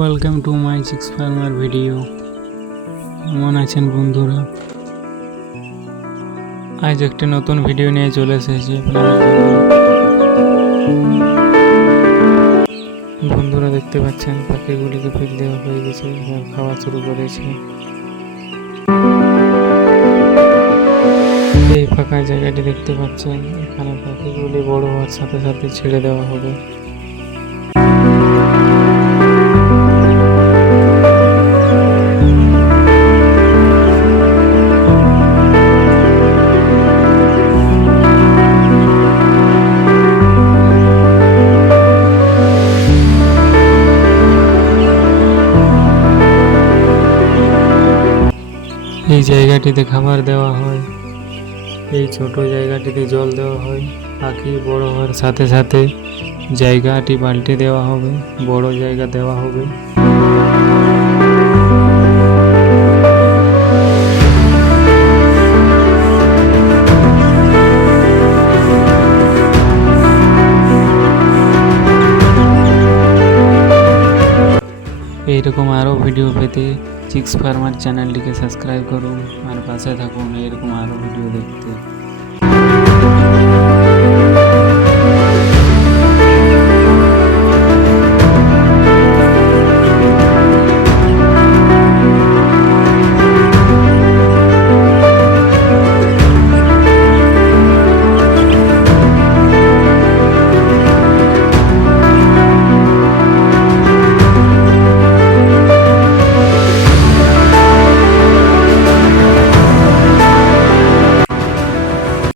Welcome to my chicks farmer video. কেমন আছেন বন্ধুরা? আজ একটা নতুন ভিডিও নিয়ে চলে এসেছি আপনাদের জন্য। বন্ধুরা দেখতে পাচ্ছেন পাখিগুলিকে ফিল দেওয়া হয়ে গেছে, এবার খাওয়া শুরু করেছে। এই ফাঁকা জায়গাটি দেখতে পাচ্ছেন, এখানে পাখিগুলি বড় হওয়ার সাথে সাথে ছেড়ে দেওয়া হবে। এই জায়গাটিতে খাবার দেওয়া হয়, এই ছোট জায়গাটিতে জল দেওয়া হয়। পাখি বড় হওয়ার সাথে সাথে জায়গাটি পাল্টে দেওয়া হবে, বড় জায়গা দেওয়া হবে। এইরকম আরও ভিডিও পেতে চিক্স ফার্মার চ্যানেলটিকে সাবস্ক্রাইব করুন আর পাশে থাকুন এইরকম আরও ভিডিও দেখতে।